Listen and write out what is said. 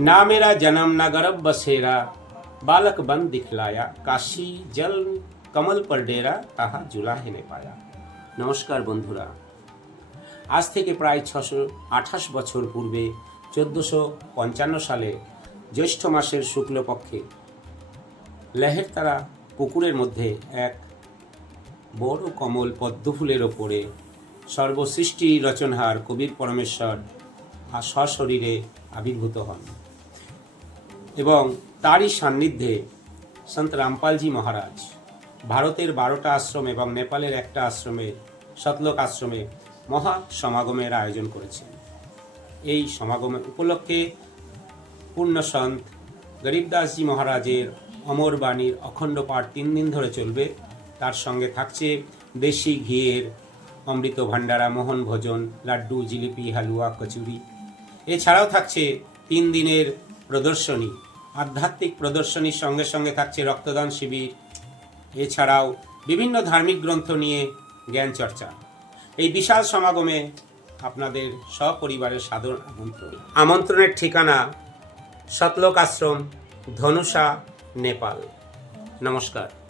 ना मेरा जन्म न गर्भ बसेरा बालक बन दिखलाया কাশি জল কমল পর ডেরা তাহা জুলাহে নে পায়া নমস্কার বন্ধুরা আজ থেকে প্রায় ছশো আঠাশ বছর পূর্বে চোদ্দোশো পঞ্চান্ন সালে জ্যৈষ্ঠ মাসের শুক্লপক্ষে লেহের তারা পুকুরের মধ্যে এক বড় কমল পদ্মফুলের ওপরে সর্বসৃষ্টি রচনহার কবির পরমেশ্বর আর সশরীরে আবির্ভূত হন এবং তারই সান্নিধ্যে সন্ত রামপালজি মহারাজ ভারতের বারোটা আশ্রম এবং নেপালের একটা আশ্রমে, সতলোক আশ্রমে মহা সমাগমের আয়োজন করেছেন। এই সমাগমের উপলক্ষে পূর্ণ সন্ত গরিবদাসজি মহারাজের অমর বাণীর অখণ্ড পাঠ তিন দিন ধরে চলবে। তার সঙ্গে থাকছে দেশি ঘিয়ের, অমৃত ভাণ্ডারা, মোহন ভোজন, লাড্ডু, জিলিপি, হালুয়া, কচুরি। এছাড়াও থাকছে তিন দিনের প্রদর্শনী। আধ্যাত্মিক প্রদর্শনীর সঙ্গে সঙ্গে থাকছে রক্তদান শিবির। এছাড়াও বিভিন্ন ধার্মিক গ্রন্থ নিয়ে জ্ঞান চর্চা। এই বিশাল সমাগমে আপনাদের সপরিবারের সাদর আমন্ত্রণ। আমন্ত্রণের ঠিকানা সতলোক আশ্রম, ধনুষা, নেপাল। নমস্কার।